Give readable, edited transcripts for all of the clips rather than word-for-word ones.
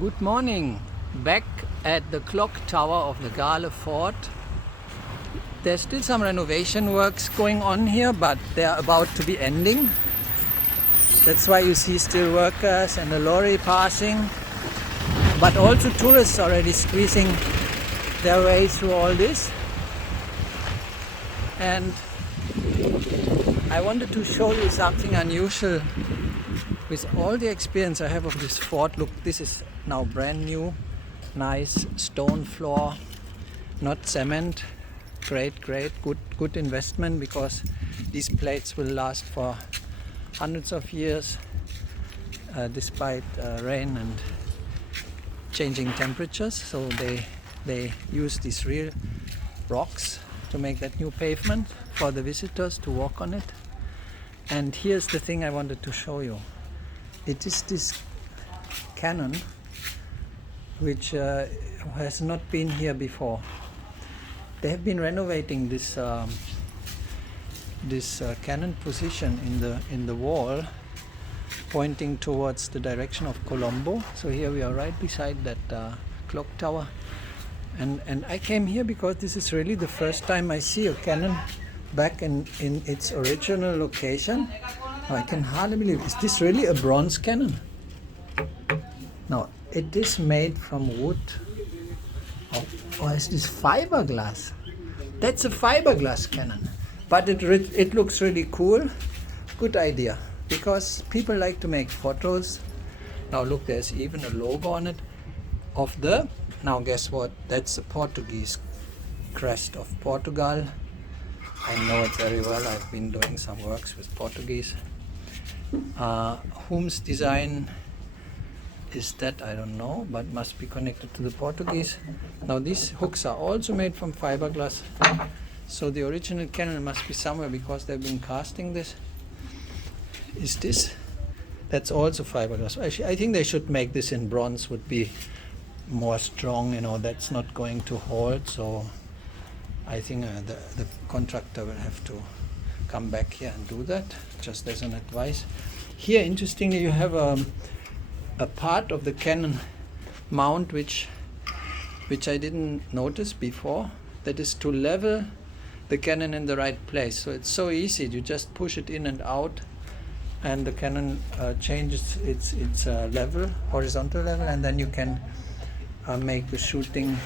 Good morning. Back at the clock tower of the Galle Fort. There's still some renovation works going on here, but they're about to be ending. That's why you see still workers and a lorry passing, but also tourists already squeezing their way through all this. And I wanted to show you something unusual. With all the experience I have of this fort, look, this is now brand new, nice stone floor, not cement. Great, good investment, because these plates will last for hundreds of years despite rain and changing temperatures. So they use these real rocks to make that new pavement for the visitors to walk on it. And here's the thing I wanted to show you. It is this canon which has not been here before. They have been renovating this canon position in the wall, pointing towards the direction of Colombo. So here we are right beside that clock tower, and I came here because this is really the first time I see a cannon back in its original location. Now I can hardly believe, is this really a bronze cannon? No, it is made from wood. Or is this fiberglass? That's a fiberglass cannon, but it looks really cool. Good idea, because people like to make photos. Now look, there's even a logo on it of the, now guess what, that's the Portuguese crest of Portugal. I know it very well, I've been doing some works with Portuguese. Whom's design is that, I don't know, but must be connected to the Portuguese. Now these hooks are also made from fiberglass, so the original cannon must be somewhere, because they've been casting this. Is this? That's also fiberglass. Actually, I think they should make this in bronze, would be more strong, you know, that's not going to hold. So I think the contractor will have to come back here and do that, just as an advice. Here, interestingly, you have a part of the cannon mount which I didn't notice before, that is to level the cannon in the right place. So it's so easy, you just push it in and out, and the cannon changes its level, horizontal level, and then you can make the shooting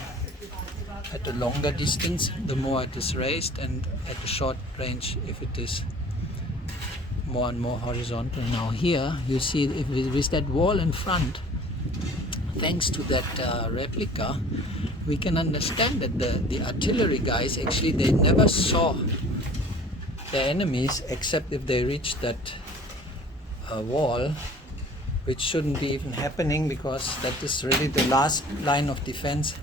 at a longer distance the more it is raised, and at a short range if it is more and more horizontal. Now here you see, if with that wall in front, thanks to that replica, we can understand that the artillery guys, actually they never saw their enemies except if they reached that wall, which shouldn't be even happening, because that is really the last line of defense.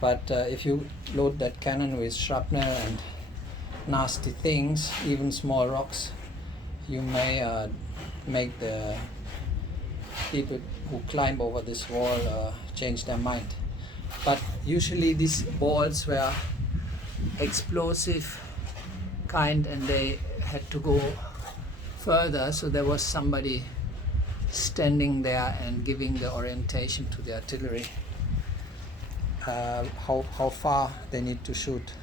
But if you load that cannon with shrapnel and nasty things, even small rocks, you may make the people who climb over this wall change their mind. But usually these walls were explosive kind, and they had to go further, so there was somebody standing there and giving the orientation to the artillery, how far they need to shoot.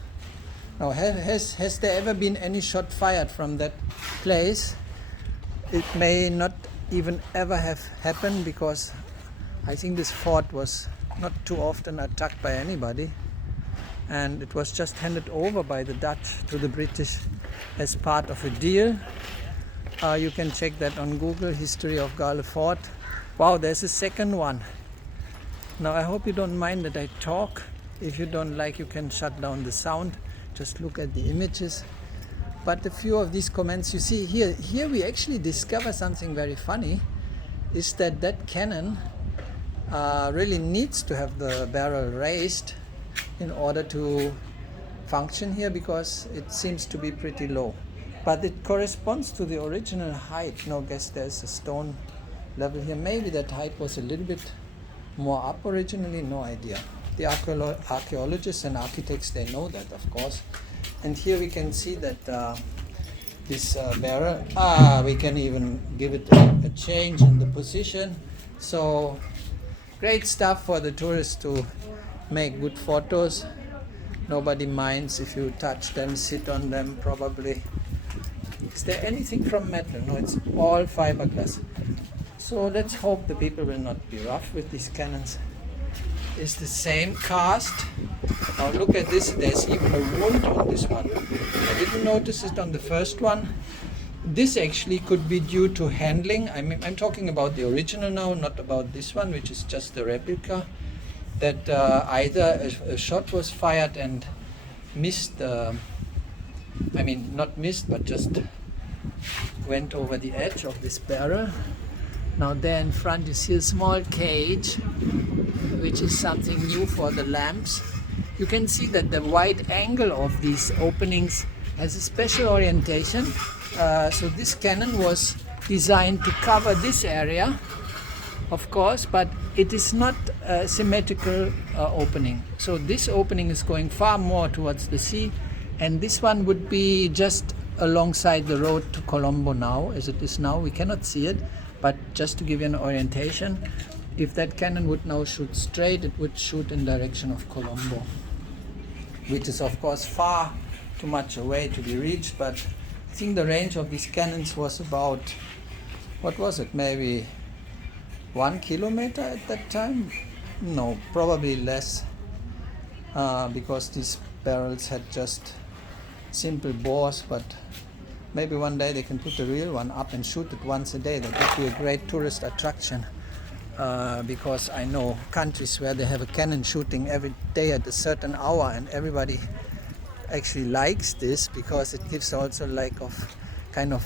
Now, has there ever been any shot fired from that place? It may not even ever have happened, because I think this fort was not too often attacked by anybody, and it was just handed over by the Dutch to the British as part of a deal. You can check that on Google, History of Galle Fort. Wow, there's a second one. Now I hope you don't mind that I talk. If you don't like, you can shut down the sound. Just look at the images. But a few of these comments you see here we actually discover something very funny, is that cannon really needs to have the barrel raised in order to function here, because it seems to be pretty low. But it corresponds to the original height. Now guess there's a stone level here. Maybe that height was a little bit more up originally, no idea. The archaeologists and architects, they know that, of course. And here we can see that this barrel, we can even give it a change in the position. So Great stuff for the tourists to make good photos. Nobody minds if you touch them, sit on them probably. Is there anything from metal? No, it's all fiberglass. So let's hope the people will not be rough with these cannons. It's the same cast. Now look at this, there's even a wound on this one. I didn't notice it on the first one. This actually could be due to handling. I'm talking about the original now, not about this one, which is just the replica. That either a shot was fired and missed, not missed, but just went over the edge of this barrel. Now there in front you see a small cage, which is something new for the lamps. You can see that the wide angle of these openings has a special orientation. So this cannon was designed to cover this area, of course, but it is not a symmetrical opening. So this opening is going far more towards the sea, and this one would be just alongside the road to Colombo now, as it is now. We cannot see it, but just to give you an orientation, if that cannon would now shoot straight, it would shoot in direction of Colombo, which is of course far too much away to be reached, but I think the range of these cannons was about, what was it, maybe 1 kilometer at that time? No, probably less, because these barrels had just simple bores, but maybe one day they can put the real one up and shoot it once a day. That would be a great tourist attraction, because I know countries where they have a cannon shooting every day at a certain hour, and everybody actually likes this because it gives also like of kind of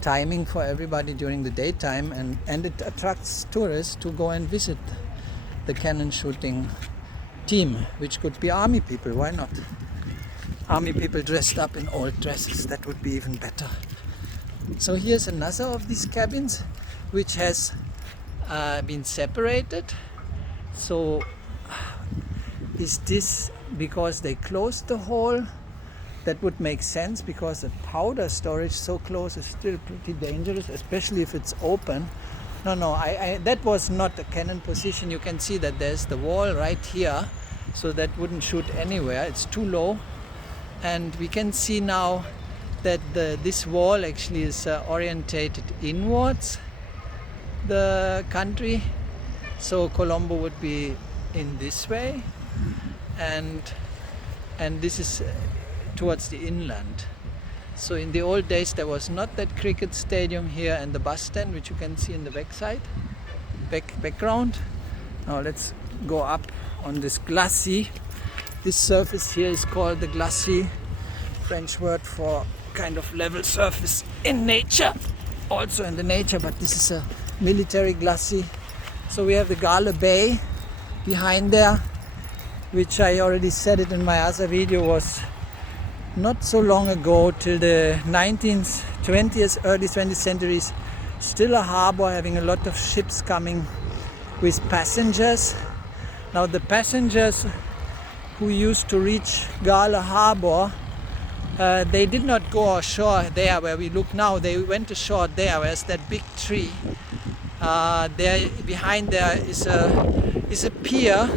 timing for everybody during the daytime, and it attracts tourists to go and visit the cannon shooting team, which could be army people. Why not? Army people dressed up in old dresses, that would be even better. So here's another of these cabins which has been separated. So is this because they closed the hole? That would make sense, because the powder storage so close is still pretty dangerous, especially if it's open. No, that was not a cannon position. You can see that there's the wall right here, so that wouldn't shoot anywhere. It's too low, and we can see now that this wall actually is orientated inwards, the country. So Colombo would be in this way, and this is towards the inland. So in the old days there was not that cricket stadium here and the bus stand, which you can see in the background. Now let's go up on this glacis. This surface here is called the glacis, French word for kind of level surface in nature, also in the nature, but this is a military glacis. So we have the Galle Bay behind there, which I already said it in my other video, was not so long ago, till the 19th, 20th, early 20th centuries, still a harbor having a lot of ships coming with passengers. Now the passengers who used to reach Galle harbor, they did not go ashore there where we look now. They went ashore there, where's that big tree. There behind there is a pier,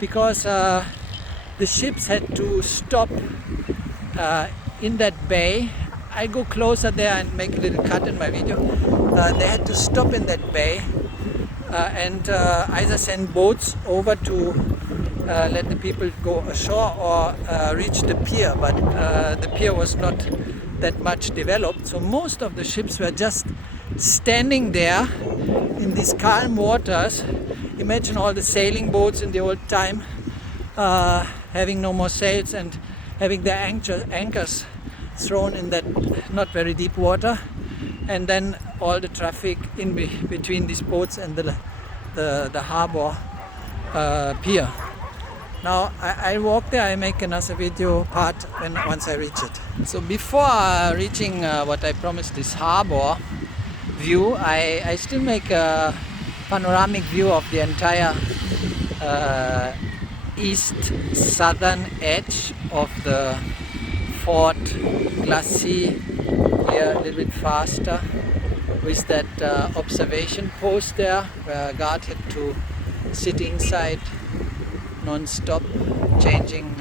because the ships had to stop in that bay. I go closer there and make a little cut in my video. They had to stop in that bay and either send boats over to let the people go ashore, or reach the pier, but the pier was not that much developed, so most of the ships were just standing there in these calm waters. Imagine all the sailing boats in the old time having no more sails and having their anchors thrown in that not very deep water, and then all the traffic in between these boats and the harbor pier. Now I walk there, I make another video part once I reach it. So before reaching what I promised, this harbor view, I still make a panoramic view of the entire east southern edge of the Fort glacis here, a little bit faster, with that observation post there where a guard had to sit inside non-stop, changing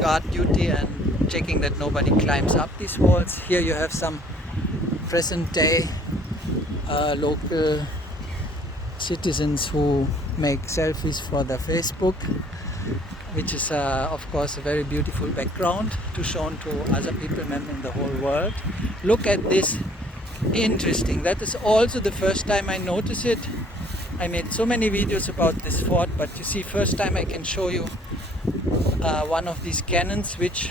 guard duty and checking that nobody climbs up these walls. Here you have some present-day local citizens who make selfies for their Facebook, which is of course a very beautiful background to show to other people in the whole world. Look at this, interesting. That is also the first time I noticed it. I made so many videos about this fort, but you see, first time I can show you one of these cannons, which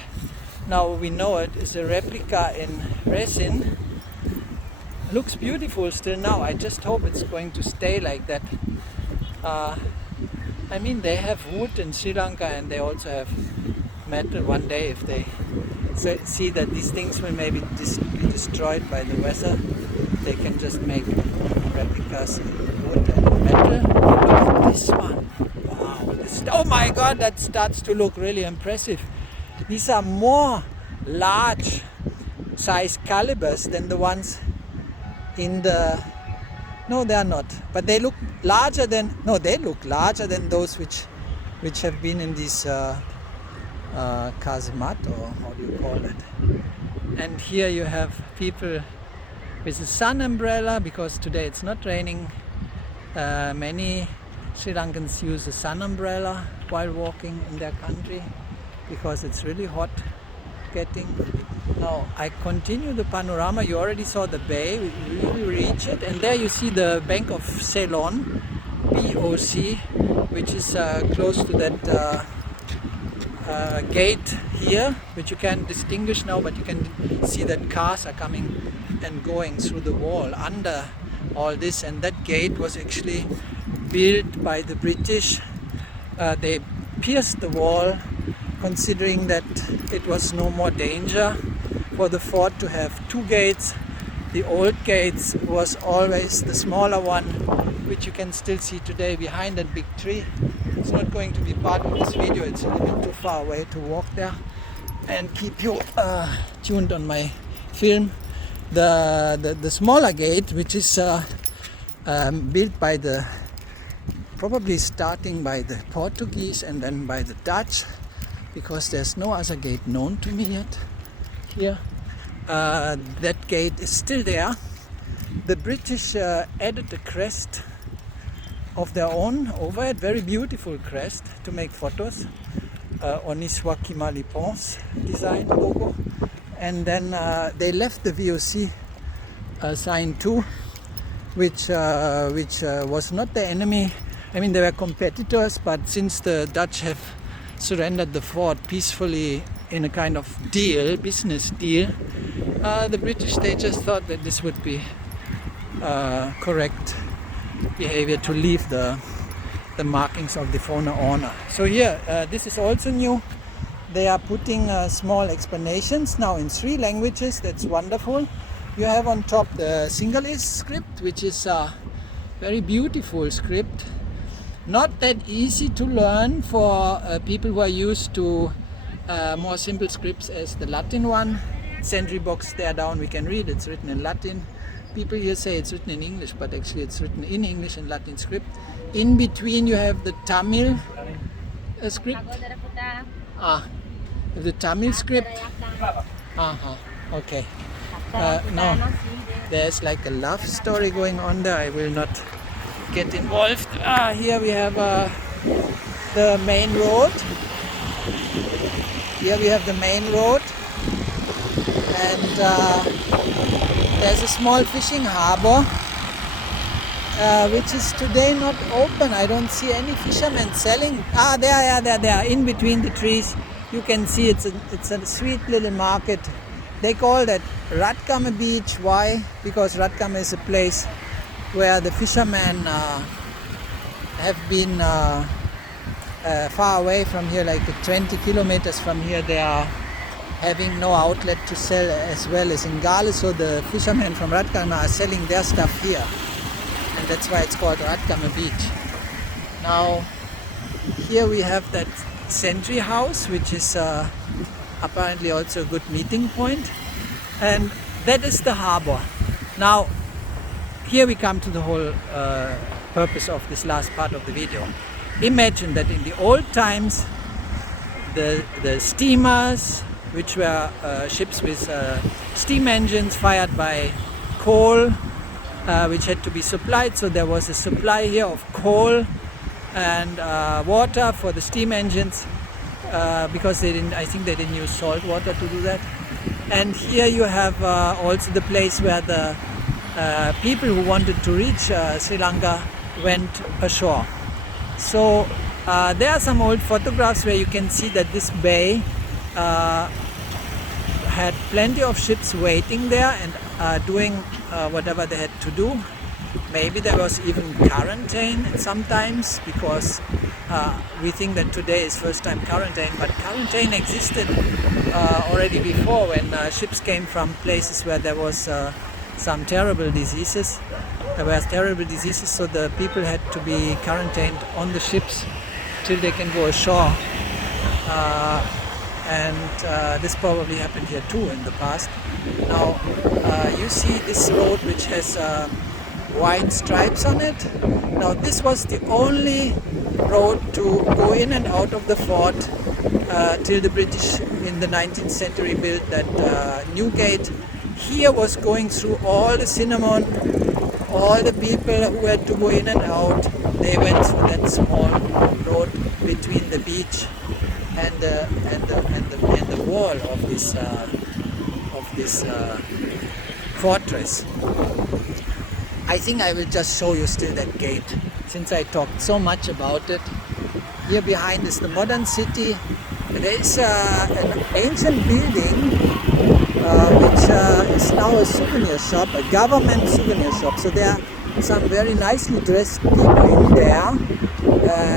now we know it is a replica in resin. Looks beautiful still now. I just hope it's going to stay like that. I mean, they have wood in Sri Lanka and they also have metal. One day, if they see that these things will maybe be destroyed by the weather, they can just make replicas in wood and metal. Look at this one. Wow. Oh my God, that starts to look really impressive. These are more large size calibers than the ones in the... No, they are not. But they look larger than... No, they look larger than those which have been in these casemate, or how do you call it? And here you have people with a sun umbrella, because today it's not raining. Many Sri Lankans use a sun umbrella while walking in their country because it's really hot getting. Now I continue the panorama. You already saw the bay. We will reach it, and there you see the bank of Ceylon, BOC, which is close to that gate here, which you can distinguish now, but you can see that cars are coming and going through the wall under all this. And that gate was actually built by the British. They pierced the wall, considering that it was no more danger for the fort to have two gates. The old gates was always the smaller one, which you can still see today behind that big tree. It's not going to be part of this video, it's a little bit too far away to walk there and keep you tuned on my film. The smaller gate, which is built by the, probably starting by the Portuguese and then by the Dutch, because there's no other gate known to me yet here. That gate is still there. The British added a crest of their own over it, very beautiful crest to make photos. Oniswa Kimalipon's design logo. And then they left the VOC sign too, which was not the enemy. I mean, they were competitors, but since the Dutch have surrendered the fort peacefully in a kind of deal, business deal, the British, they just thought that this would be correct behavior to leave the markings of the fauna owner. So here, this is also new. They are putting small explanations now in 3 languages. That's wonderful. You have on top the Sinhalese script, which is a very beautiful script. Not that easy to learn for people who are used to more simple scripts as the Latin one. Sentry box there down, we can read, it's written in Latin. People here say it's written in English, but actually it's written in English and Latin script. In between you have the Tamil script. The Tamil script. Okay. Now there's like a love story going on there. I will not get involved. Here we have the main road. Here we have the main road, and there's a small fishing harbor, which is today not open. I don't see any fishermen selling. There, in between the trees. You can see it's a sweet little market. They call that Ratkama Beach. Why? Because Ratkama is a place where the fishermen have been far away from here, like 20 kilometers from here. They are having no outlet to sell as well as in Galle, so the fishermen from Ratkama are selling their stuff here, and that's why it's called Ratkama Beach. Now here we have that sentry house, which is apparently also a good meeting point, and that is the harbor. Now here we come to the whole purpose of this last part of the video. Imagine that in the old times, the steamers, which were ships with steam engines fired by coal, which had to be supplied. So there was a supply here of coal and water for the steam engines, because I think they didn't use salt water to do that. And here you have also the place where the people who wanted to reach Sri Lanka went ashore. So there are some old photographs where you can see that this bay had plenty of ships waiting there and doing whatever they had to do. Maybe there was even quarantine sometimes, because we think that today is first time quarantine, but quarantine existed already before, when ships came from places where there was some terrible diseases. There were terrible diseases, so the people had to be quarantined on the ships till they can go ashore. And this probably happened here too in the past. Now you see this road which has white stripes on it. Now this was the only road to go in and out of the fort till the British in the 19th century built that new gate. Here was going through all the cinnamon, all the people who had to go in and out. They went through that small road between the beach and the wall of this fortress. I think I will just show you still that gate, since I talked so much about it. Here behind is the modern city. There is an ancient building which is now a souvenir shop, a government souvenir shop. So there are some very nicely dressed people in there,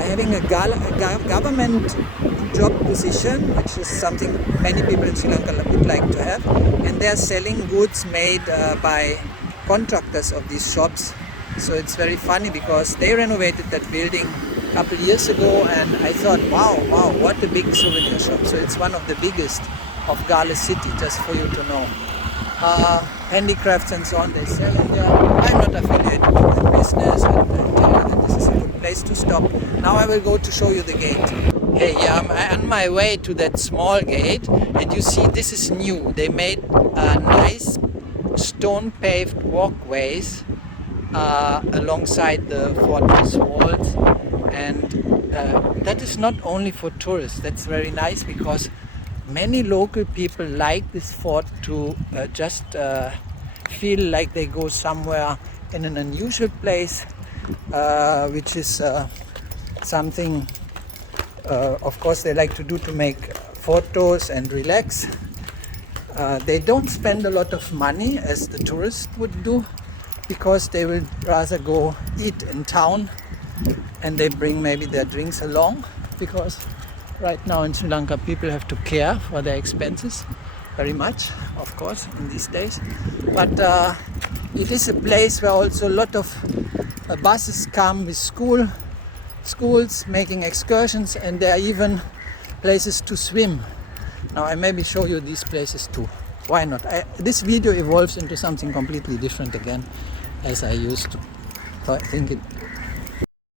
having a government job position, which is something many people in Sri Lanka would like to have. And they are selling goods made by contractors of these shops. So it's very funny, because they renovated that building a couple years ago, and I thought, wow, what a big souvenir shop. So it's one of the biggest of Galle city, just for you to know. Handicrafts and so on, they sell in there. I'm not affiliated with the business, and I tell you that this is a good place to stop. Now I will go to show you the gate. Hey, I'm on my way to that small gate, and you see this is new. They made nice stone paved walkways alongside the fortress walls, and that is not only for tourists. That's very nice, because many local people like this fort to just feel like they go somewhere in an unusual place, which is something of course they like to do, to make photos and relax. They don't spend a lot of money as the tourists would do, because they will rather go eat in town, and they bring maybe their drinks along, because right now in Sri Lanka people have to care for their expenses very much, of course, in these days. But it is a place where also a lot of buses come with schools making excursions, and there are even places to swim. Now I maybe show you these places too. Why not? This video evolves into something completely different again, as I used to. So I think it.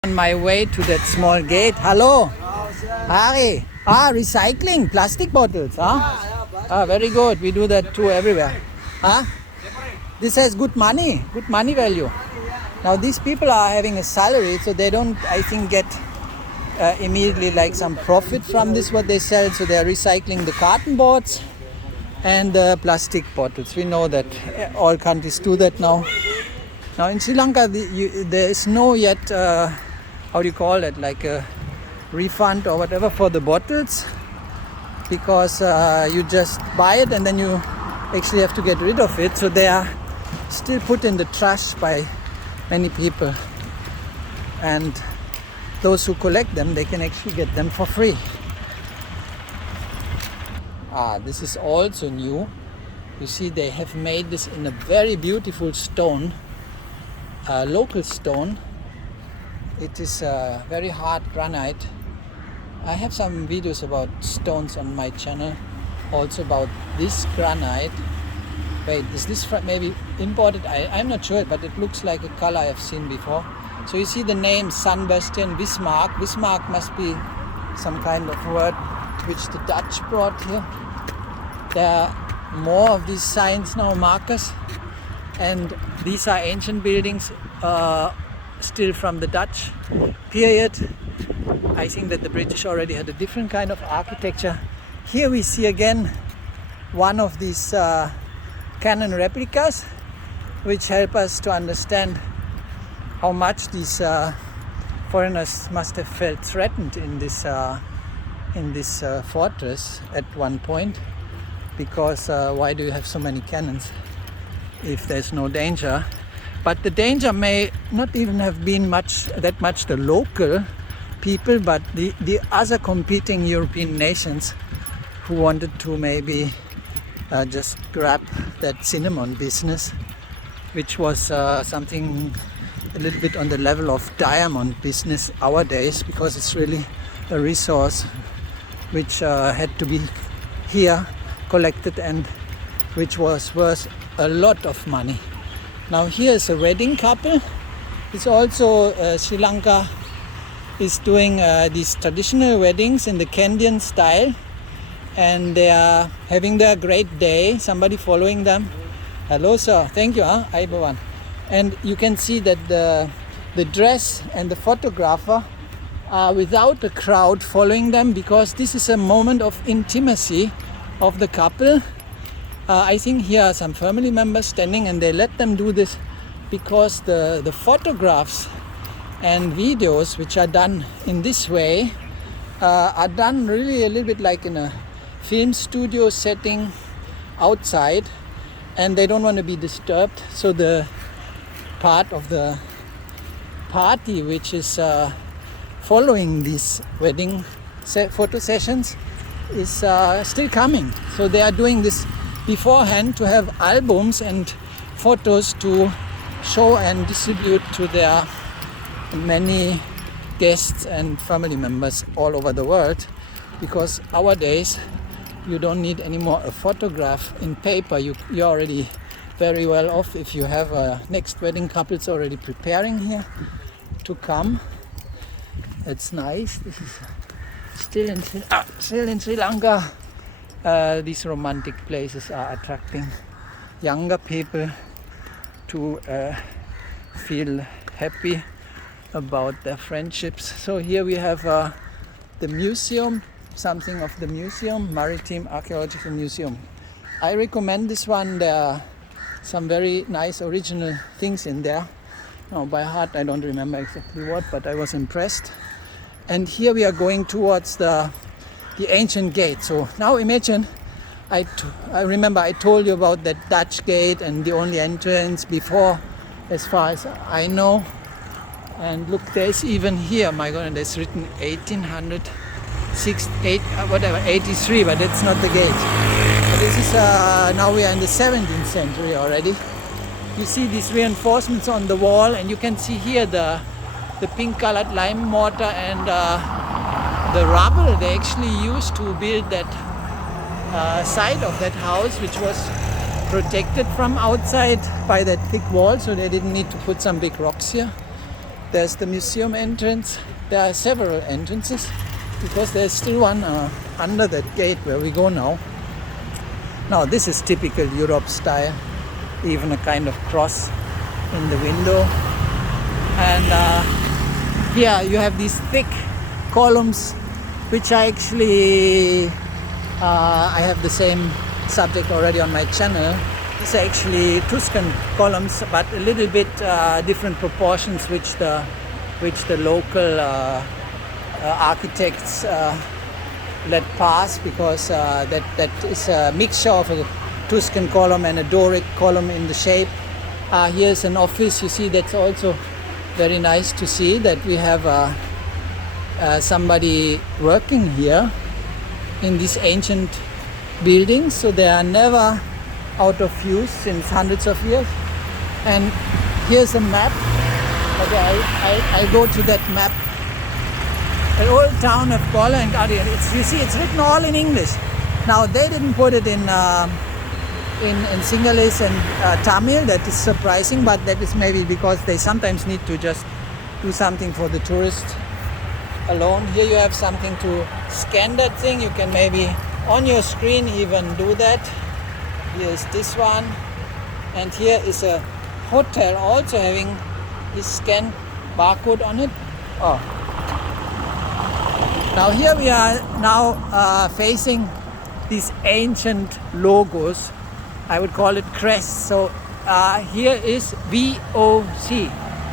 On my way to that small gate. Hello, Hari. Recycling plastic bottles. Very good. We do that too everywhere. This has good money value. Now these people are having a salary, so they don't, I think, get immediately like some profit from this what they sell. So they are recycling the carton boards and the plastic bottles. We know that all countries do that now. Now in Sri Lanka there is no yet how do you call it, like a refund or whatever for the bottles, because you just buy it and then you actually have to get rid of it. So they are still put in the trash by many people, and those who collect them, they can actually get them for free. This is also new. You see, they have made this in a very beautiful stone, local stone. It is very hard granite. I have some videos about stones on my channel, also about this granite. Wait, is this maybe imported? I'm not sure, but it looks like a color I've seen before. So you see the name San Bastian Bismarck. Bismarck must be some kind of word which the Dutch brought here. There are more of these signs now, markers, and these are ancient buildings still from the Dutch period. I think that the British already had a different kind of architecture. Here we see again one of these canon replicas, which help us to understand how much these foreigners must have felt threatened in this fortress at one point. Because why do you have so many cannons if there's no danger? But the danger may not even have been that much the local people, but the other competing European nations who wanted to maybe just grab that cinnamon business, which was something a little bit on the level of diamond business nowadays, because it's really a resource which had to be here collected and which was worth a lot of money. Now here is a wedding couple. It's also Sri Lanka is doing these traditional weddings in the Kandyan style, and they are having their great day. Somebody following them. Hello sir, thank you. Aibawan. And you can see that the dress and the photographer are without a crowd following them, because this is a moment of intimacy of the couple. I think here are some family members standing, and they let them do this because the photographs and videos which are done in this way are done really a little bit like in a film studio setting outside, and they don't want to be disturbed. So the part of the party which is following these wedding photo sessions is still coming. So they are doing this beforehand to have albums and photos to show and distribute to their many guests and family members all over the world, because nowadays you don't need anymore a photograph in paper. You're already very well off if you have a next wedding couples already preparing here to come. It's nice. This is still in Sri Lanka. These romantic places are attracting younger people to feel happy about their friendships. So here we have the museum, something of the museum, Maritime Archaeological Museum. I recommend this one. There are some very nice original things in there. Now by heart I don't remember exactly what, but I was impressed. And here we are going towards the ancient gate. So now imagine, I remember I told you about that Dutch gate and the only entrance before, as far as I know. And look, there's even here, my God, there's written 83, but that's not the gate. But this is, now we are in the 17th century already. You see these reinforcements on the wall, and you can see here the pink colored lime mortar and the rubble they actually used to build that side of that house, which was protected from outside by that thick wall, so they didn't need to put some big rocks here. There's the museum entrance. There are several entrances, because there's still one under that gate where we go now. Now this is typical Europe style, even a kind of cross in the window. And here you have these thick columns, which are actually, I have the same subject already on my channel. These are actually Tuscan columns, but a little bit different proportions, which the local architects let pass, because that is a mixture of a Tuscan column and a Doric column in the shape. Here's an office. You see, that's also very nice to see that we have somebody working here in these ancient buildings, so they are never out of use since hundreds of years. And here's a map. Okay, I go to that map. An old town of Galle and Galle. You see, it's written all in English. Now they didn't put it in Sinhalese and Tamil. That is surprising, but that is maybe because they sometimes need to just do something for the tourists alone. Here you have something to scan that thing. You can maybe on your screen even do that. Here is this one, and here is a hotel also having this scan barcode on it. Oh. Now here we are now facing these ancient logos. I would call it crests. So here is VOC.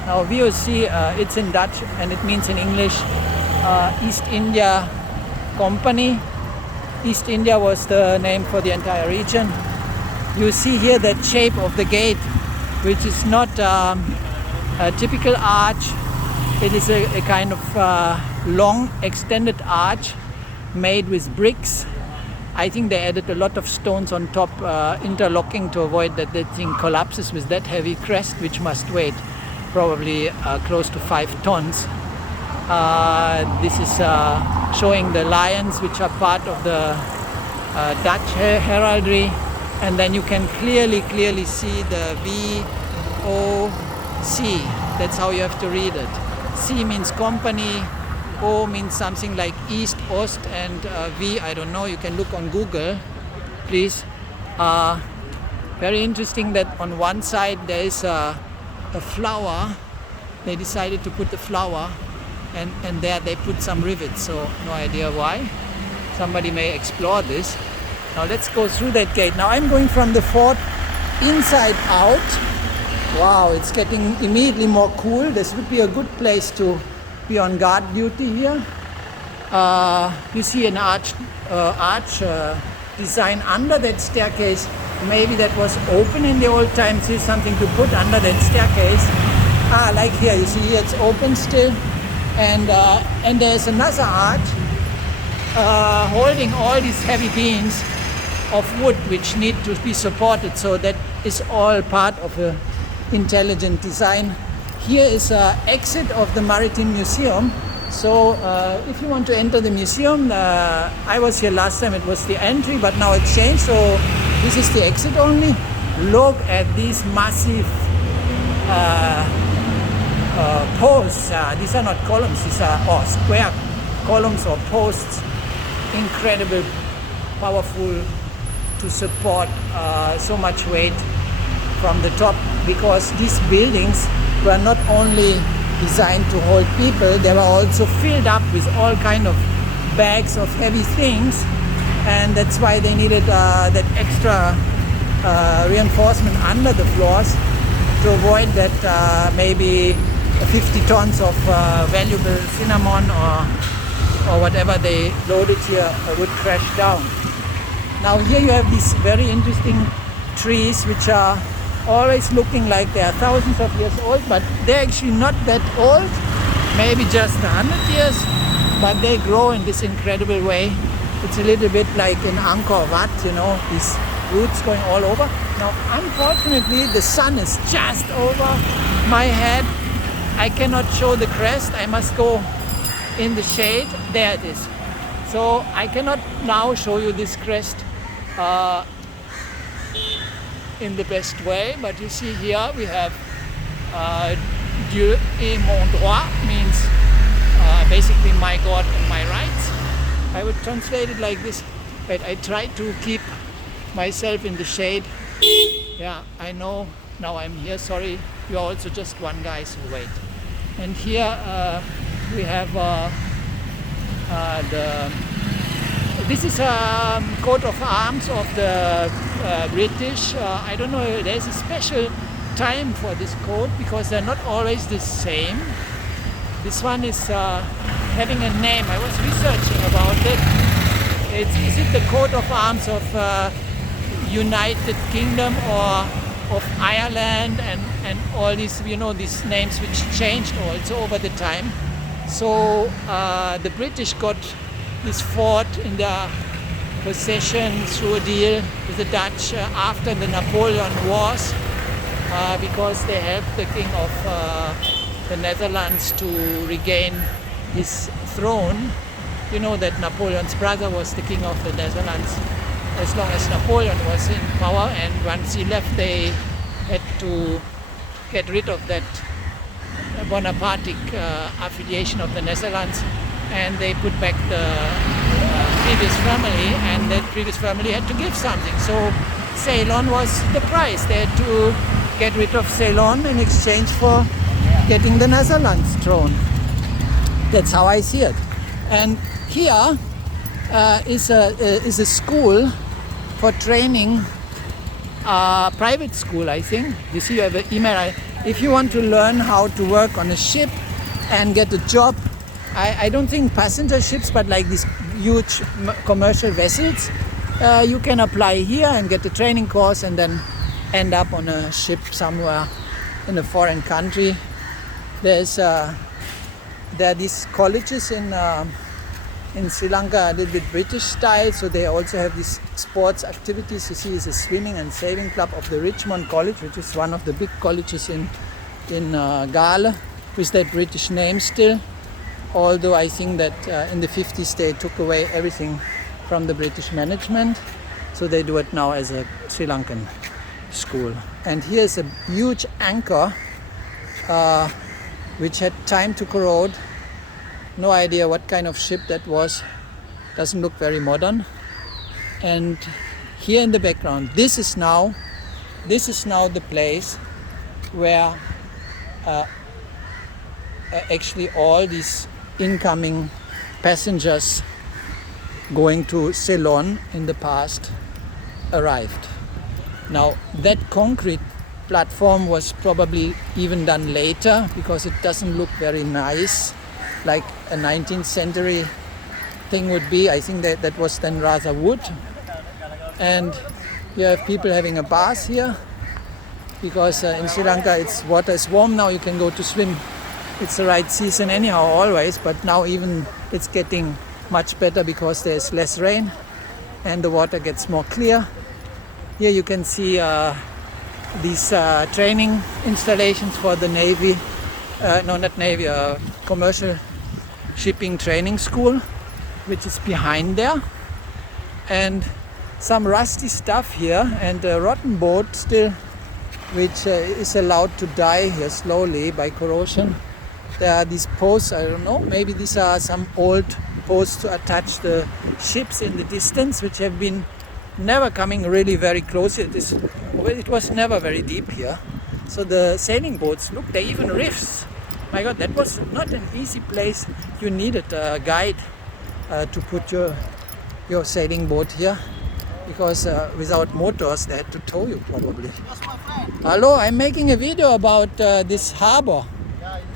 Now VOC, it's in Dutch and it means in English East India Company. East India was the name for the entire region. You see here that shape of the gate, which is not a typical arch. It is a kind of long extended arch made with bricks. I think they added a lot of stones on top, interlocking to avoid that the thing collapses with that heavy crest, which must weigh probably close to 5 tons. This is showing the lions, which are part of the Dutch heraldry, and then you can clearly see the VOC. That's how you have to read it. C means company, O means something like East, Ost, and V, I don't know, you can look on Google, please. Very interesting that on one side there is a flower. They decided to put the flower, and there they put some rivets, so no idea why. Somebody may explore this. Now let's go through that gate. Now I'm going from the fort inside out. Wow, it's getting immediately more cool. This would be a good place to be on guard duty here. You see an arch design under that staircase. Maybe that was open in the old times. There's something to put under that staircase. Like here, you see here it's open still. And there's another arch holding all these heavy beams of wood which need to be supported. So that is all part of a intelligent design. Here is an exit of the Maritime Museum. So if you want to enter the museum, I was here last time, it was the entry, but now it's changed. So this is the exit only. Look at these massive posts. These are not columns, these are square columns or posts. Incredible, powerful to support so much weight from the top, because these buildings were not only designed to hold people, they were also filled up with all kind of bags of heavy things, and that's why they needed that extra reinforcement under the floors to avoid that maybe 50 tons of valuable cinnamon or whatever they loaded here would crash down. Now here you have these very interesting trees which are always looking like they are thousands of years old, but they're actually not that old, maybe just 100 years, but they grow in this incredible way. It's a little bit like in Angkor Wat, you know, these roots going all over. Now unfortunately the sun is just over my head. I cannot show the crest, I must go in the shade. There it is. So I cannot now show you this crest in the best way, but you see here we have Dieu est mon droit, means basically my God and my rights. I would translate it like this, but I try to keep myself in the shade. Yeah, I know, now I'm here, sorry, you're also just one guy, so wait. And here we have this is a coat of arms of the British. I don't know, there's a special time for this coat because they're not always the same. This one is having a name. I was researching about it. Is it the coat of arms of United Kingdom or of Ireland and all these, you know, these names which changed also over the time. So the British got this fort in their possession through a deal with the Dutch after the Napoleon Wars because they helped the King of the Netherlands to regain his throne. You know that Napoleon's brother was the King of the Netherlands as long as Napoleon was in power, and once he left they had to get rid of that Bonapartic affiliation of the Netherlands, and they put back the previous family, and that previous family had to give something. So Ceylon was the price. They had to get rid of Ceylon in exchange for getting the Netherlands throne. That's how I see it. And here is a school for training, private school, I think. You see, you have an email. If you want to learn how to work on a ship and get a job, I don't think passenger ships, but like these huge commercial vessels, you can apply here and get a training course and then end up on a ship somewhere in a foreign country. There are these colleges in Sri Lanka, a little bit British style, so they also have these sports activities. You see, it's a swimming and sailing club of the Richmond College, which is one of the big colleges in Galle, with that British name still. Although I think that in the 50s they took away everything from the British management, so they do it now as a Sri Lankan school. And here's a huge anchor which had time to corrode. No idea what kind of ship that was. Doesn't look very modern. And here in the background, this is now the place where actually all these incoming passengers going to Ceylon in the past arrived. Now that concrete platform was probably even done later, because it doesn't look very nice like a 19th century thing would be. I think that was then rather wood. And you have people having a bath here, because in Sri Lanka water is warm now, you can go to swim. It's the right season anyhow always, but now even it's getting much better because there's less rain and the water gets more clear. Here you can see these training installations for the Navy, commercial shipping training school, which is behind there. And some rusty stuff here, and a rotten boat still, which is allowed to die here slowly by corrosion. There are these posts, I don't know, maybe these are some old posts to attach the ships in the distance, which have been never coming really very close. It was never very deep here. So the sailing boats, look, they even rifts. My God, that was not an easy place. You needed a guide to put your sailing boat here, because without motors they had to tow you probably. Hello, I'm making a video about this harbor.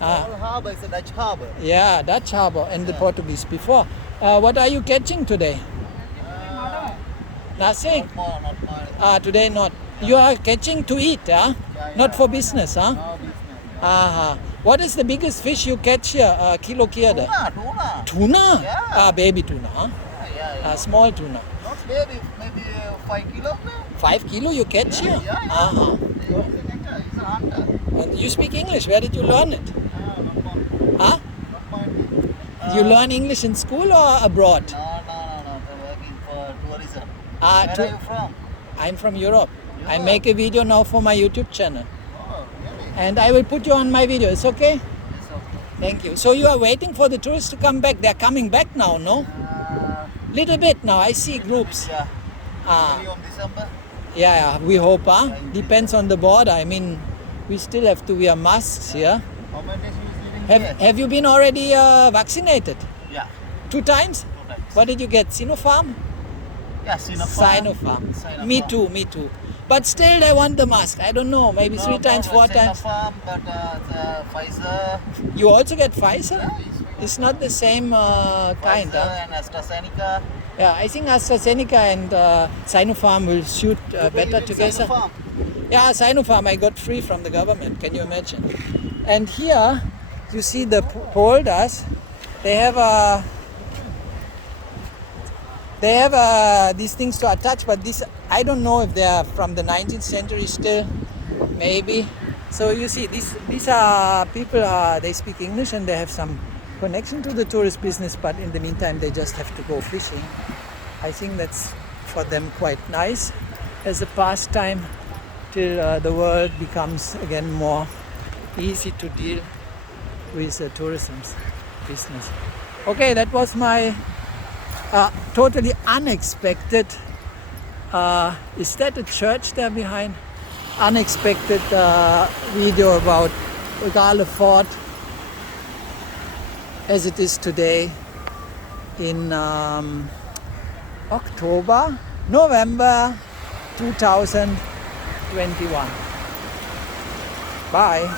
All harbour is a Dutch harbour. Yeah, Dutch harbour and the Portuguese before. What are you catching today? Nothing? Not more. Today not. You are catching to eat, huh? Yeah. Not for business, huh? No business. What is the biggest fish you catch here? Kilo kiyada? Tuna. Tuna? Yeah. Baby tuna, huh? Yeah. Small tuna. Not baby, maybe 5 kilos. 5 kilo you catch here? Yeah. It's a hunter. And you speak English. Where did you learn it? Huh? Not mine. You learn English in school or abroad? No. I'm working for tourism. Ah, Where are you from? I'm from Europe. I Europe. make a video now for my YouTube channel. Oh, really? And I will put you on my video. It's okay? It's okay. Thank you. So you are waiting for the tourists to come back. They're coming back now, no? Little bit now. I see groups. Yeah. Maybe on December. Yeah, we hope, huh? Thank you. Depends on the border. I mean, we still have to wear masks here. How many days you living here? Have you been already vaccinated? Yeah. 2 times? 2 times. What did you get? Sinopharm? Yeah, Sinopharm. Sinopharm. Me too. But still they want the mask. I don't know, maybe 3 times, 4 times. Sinopharm, but Pfizer. You also get Pfizer? Yeah, It's not the same kind, Pfizer huh? and AstraZeneca. Yeah, I think AstraZeneca and Sinopharm will suit better together. Sinopharm. Yeah, Sinopharm I got free from the government, can you imagine? And here, you see the polders, they have these things to attach, but this, I don't know if they are from the 19th century still, maybe. So you see, these are people, they speak English and they have some connection to the tourist business, but in the meantime they just have to go fishing. I think that's for them quite nice as a pastime till the world becomes again more easy to deal with tourism business. Okay, that was my totally unexpected. Is that a church there behind? Unexpected video about Galle Fort as it is today in November 2021. Bye.